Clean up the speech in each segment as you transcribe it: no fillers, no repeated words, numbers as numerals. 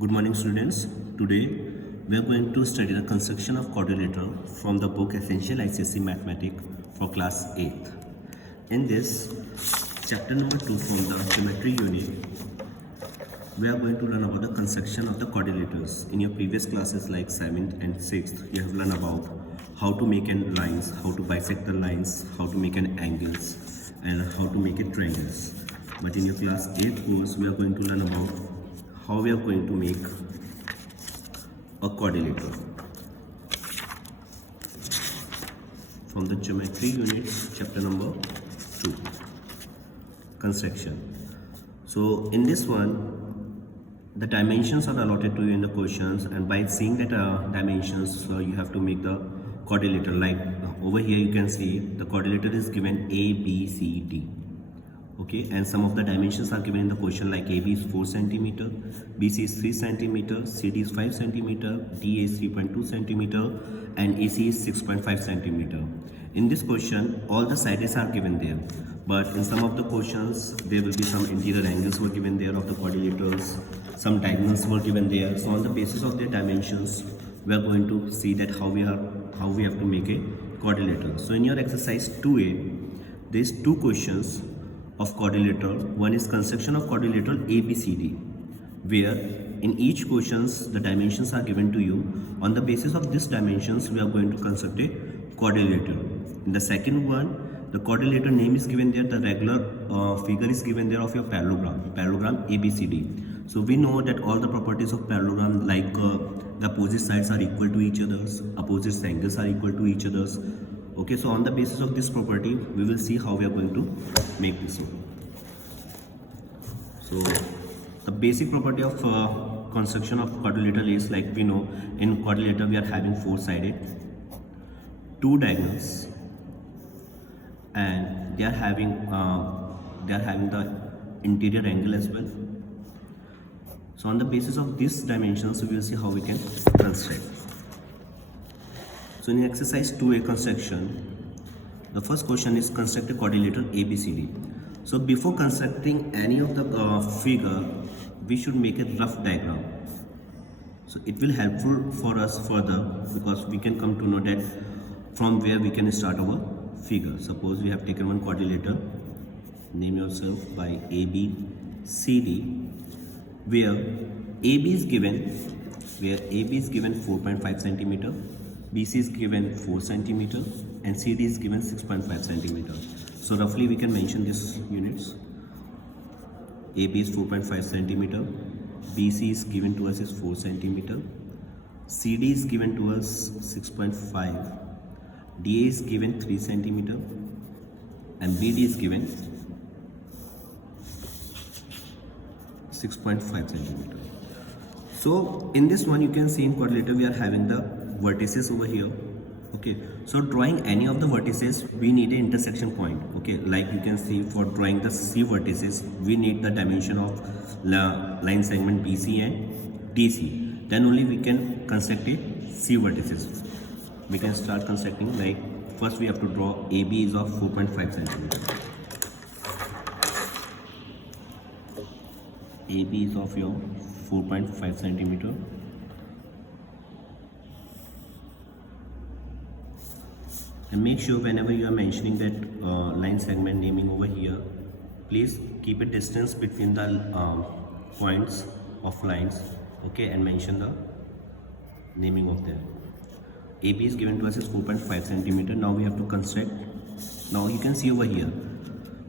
Good morning, students. Today we are going to study the construction of quadrilateral from the book Essential ICSE Mathematics for class 8th. In this chapter number 2 from the geometry unit, we are going to learn about the construction of the quadrilaterals. In your previous classes like 7th and 6th, you have learned about how to make an lines, how to bisect the lines, how to make an angles, and how to make it triangles. But in your class 8 course, we are going to learn about how we are going to make a quadrilateral from the geometry unit chapter number 2, construction. So in this one, the dimensions are allotted to you in the questions, and by seeing that dimensions, you have to make the quadrilateral. Like over here you can see the quadrilateral is given A, B, C, D. Okay, and some of the dimensions are given in the question, like AB is 4 cm, BC is 3 cm, CD is 5 cm, DA is 3.2 cm, and AC is 6.5 cm. In this question, all the sides are given there, but in some of the questions, there will be some interior angles were given there of the quadrilaterals, some diagonals were given there. So on the basis of their dimensions, we are going to see that how we have to make a quadrilateral. So in your exercise 2A, there is 2 questions of quadrilateral. One is construction of quadrilateral ABCD, where in each questions the dimensions are given to you. On the basis of these dimensions, we are going to construct a quadrilateral. In the second one, the quadrilateral name is given there, the regular figure is given there of your parallelogram ABCD. So we know that all the properties of parallelogram, like the opposite sides are equal to each other's, opposite angles are equal to each other's. Okay, so on the basis of this property, we will see how we are going to make this one. So the basic property of construction of quadrilateral is, like we know, in quadrilateral we are having 4-sided, 2 diagonals, and they are having the interior angle as well. So on the basis of these dimensions, we will see how we can construct. So in exercise 2A construction, the first question is construct a quadrilateral ABCD. So before constructing any of the figure, we should make a rough diagram. So it will helpful for us further, because we can come to know that from where we can start our figure. Suppose we have taken one quadrilateral, name yourself by ABCD, where AB is given 4.5 cm, BC is given 4 cm, and CD is given 6.5 cm. So roughly we can mention these units. AB is 4.5 cm, BC is given to us is 4 cm, CD is given to us 6.5, DA is given 3 cm, and BD is given 6.5 cm. So in this one, you can see in quadrilateral we are having the vertices over here. Okay, so drawing any of the vertices, we need an intersection point. Okay, like you can see, for drawing the C vertices, we need the dimension of line segment BC and DC. Then only we can construct a C vertices. We can start constructing. Like first we have to draw AB is of 4.5 cm. AB is of your 4.5 cm. And make sure whenever you are mentioning that line segment naming over here, please keep a distance between the points of lines. Okay, and mention the naming of them. AB is given to us as 4.5 cm. Now we have to construct. Now you can see over here,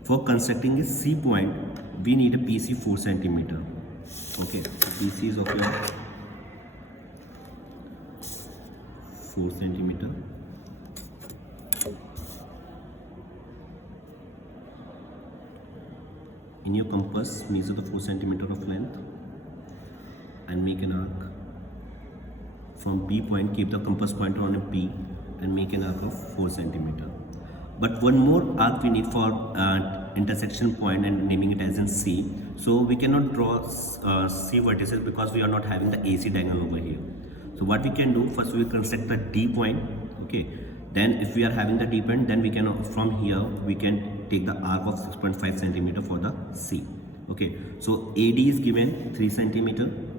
for constructing a C point, we need a BC 4 cm. Okay, so BC is of your 4 cm. In your compass, measure the 4 cm of length and make an arc. From P point, keep the compass pointer on a P and make an arc of 4 cm. But one more arc we need for intersection point and naming it as in C. So we cannot draw C vertices because we are not having the AC diagonal over here. So what we can do, first we will construct the D point. Okay, then if we are having the D point, then we can, from here we can take the arc of 6.5 cm for the C. Okay, so AD is given 3 cm,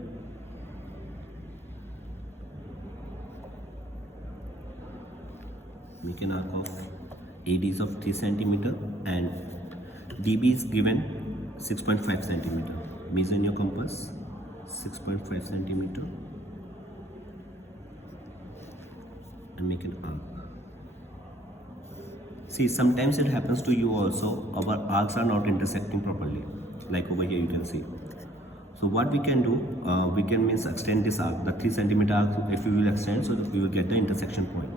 Make an arc of AD is of 3 centimeter and DB is given 6.5 centimeter. Measure in your compass 6.5 centimeter and make an arc. See, sometimes it happens to you also, our arcs are not intersecting properly, like over here you can see. So what we can do, we can extend this arc, the 3 centimeter arc, if we will extend, so that we will get the intersection point.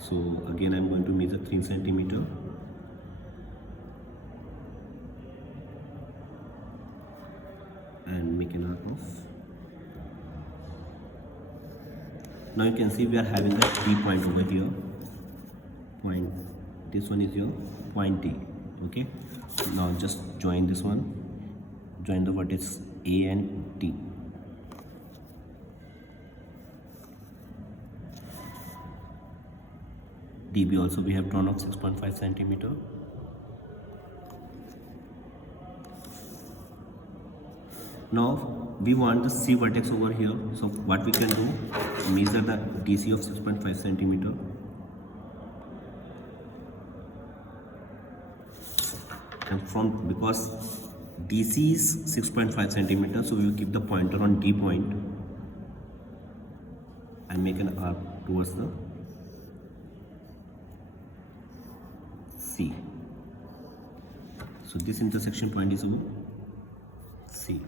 So again, I'm going to measure 3 centimeter. And make an arc of. Now you can see we are having a T point over here. Point. This one is your point T. Okay. Now just join this one. Join the vertex A and T. DB also we have drawn of 6.5 centimeter. Now we want the C vertex over here. So what we can do, measure the DC of 6.5 centimeter. And from, because DC is 6.5 centimeter, so we will keep the pointer on D point and make an arc towards the C. So this intersection point is over C.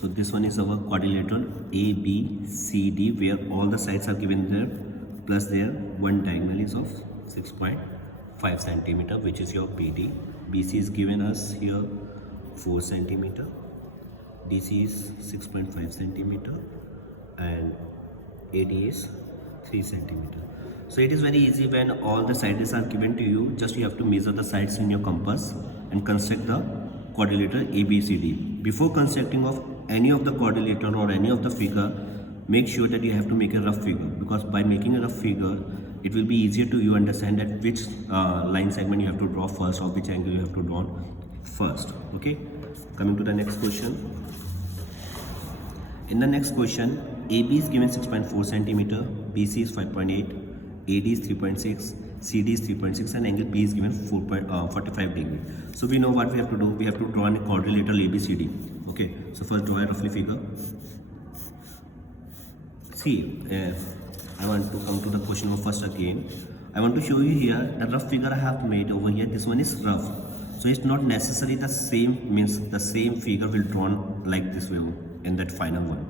So this one is our quadrilateral A, B, C, D, where all the sides are given there, plus their one diagonal is of 6.5 centimeter, which is your BD. BC is given us here 4 centimeter. DC is 6.5 centimeter and AD is 3 centimeter. So it is very easy when all the sides are given to you. Just you have to measure the sides in your compass and construct the quadrilateral ABCD. Before constructing of any of the quadrilateral or any of the figure, make sure that you have to make a rough figure, because by making a rough figure, it will be easier to you understand that which line segment you have to draw first or which angle you have to draw first. Okay, coming to the next question. In the next question, AB is given 6.4 centimeter, BC is 5.8, AD is 3.6, CD is 3.6 and angle P is given 45 degree. So we know what we have to do. We have to draw a quadrilateral ABCD. Okay, so first draw a roughly figure. See, I want to come to the question of first again. I want to show you here the rough figure I have made over here. This one is rough. So it's not necessary the same, means the same figure will drawn like this way in that final one.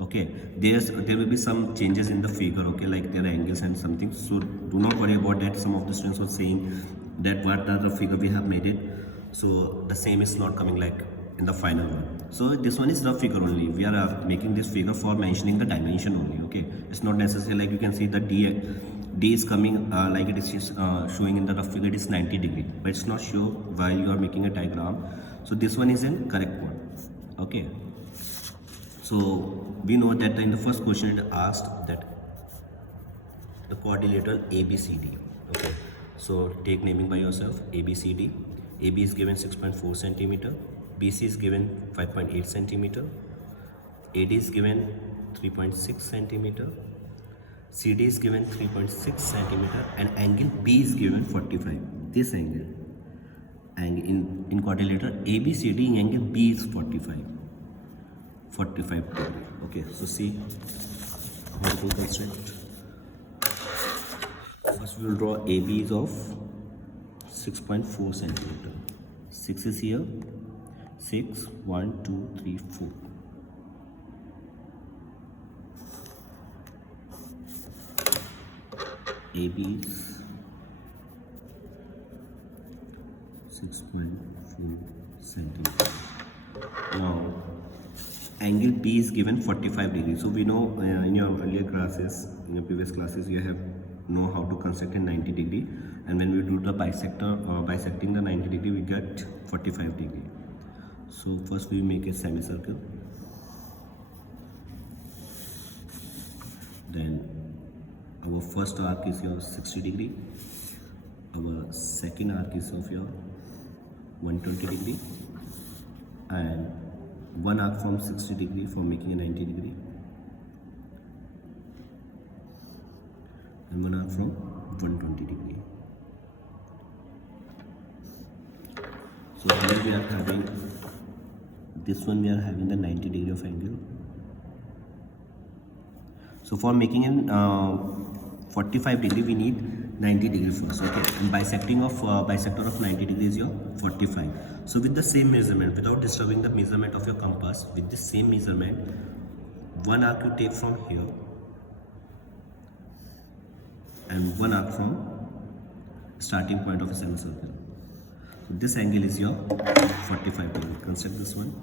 Okay, there will be some changes in the figure, okay, like there are angles and something, so do not worry about that. Some of the students were saying that what are the figure we have made it, so the same is not coming like in the final one. So this one is rough figure only. We are making this figure for mentioning the dimension only. Okay, it's not necessary, like you can see the D is coming like it is showing in the rough figure, it is 90 degree, but it's not sure while you are making a diagram. So this one is in correct one. Okay, so we know that in the first question it asked that the quadrilateral ABCD. Okay, so take naming by yourself. ABCD. AB is given 6.4 centimeter, BC is given 5.8 centimeter, AD is given 3.6 centimeter, CD is given 3.6 centimeter, and angle B is given 45. This angle, and in quadrilateral ABCD, angle B is 45 degree. Okay, so see how to construct. First we will draw AB is of 6.4 centimeter. 6 is here. 6, 1, 2, 3, 4. AB is 6.4 centimeter. Now angle B is given 45 degrees. So we know in your earlier classes, in your previous classes, you have know how to construct a 90 degree, and when we do the bisecting the 90 degree, we get 45 degree. So first we make a semicircle, then our first arc is your 60 degree, our second arc is of your 120 degree, and one arc from 60 degree for making a 90 degree, and one arc from 120 degree. So here we are having this one, we are having the 90 degree of angle. So for making an 45 degree we need 90 degree first, okay, and bisector of 90 degree is your 45. So with the same measurement, without disturbing the measurement of your compass, with the same measurement, one arc you take from here and one arc from starting point of a semicircle. So this angle is your 45 degree. Construct this one.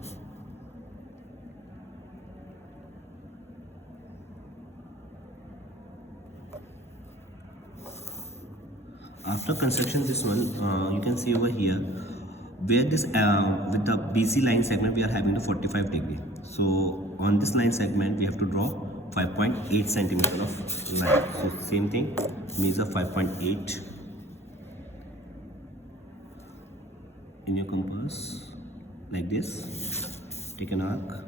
After construction this one, you can see over here where this with the BC line segment we are having the 45 degree. So on this line segment we have to draw 5.8 centimeter of line. So same thing, measure 5.8 in your compass like this. Take an arc.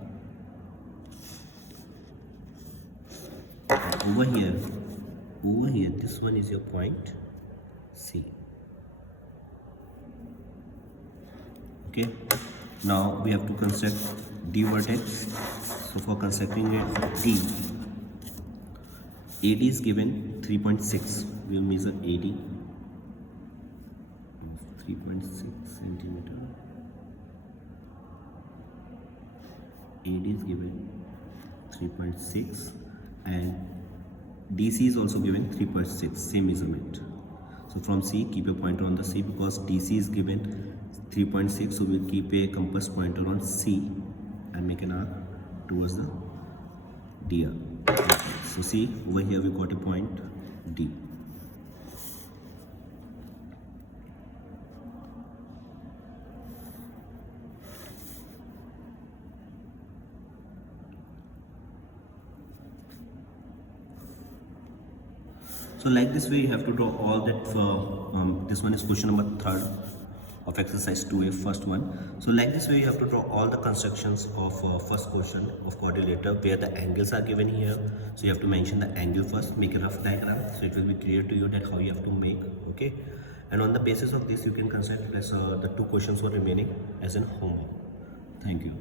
Over here, this one is your point C. Okay, now we have to construct D vertex. So for constructing it, D, AD is given 3.6. We will measure AD 3.6 centimeter. AD is given 3.6 and DC is also given 3.6, same measurement. So from C, keep a pointer on the C because DC is given 3.6. So we'll keep a compass pointer on C and make an arc towards the D arc. So see, over here we got a point D. So like this way you have to draw all that. This one is question number 3 of exercise 2A, first one. So like this way you have to draw all the constructions of first question of quadrilateral where the angles are given here. So you have to mention the angle first, make a rough diagram so it will be clear to you that how you have to make, okay. And on the basis of this you can construct as the 2 questions were remaining as in homework. Thank you.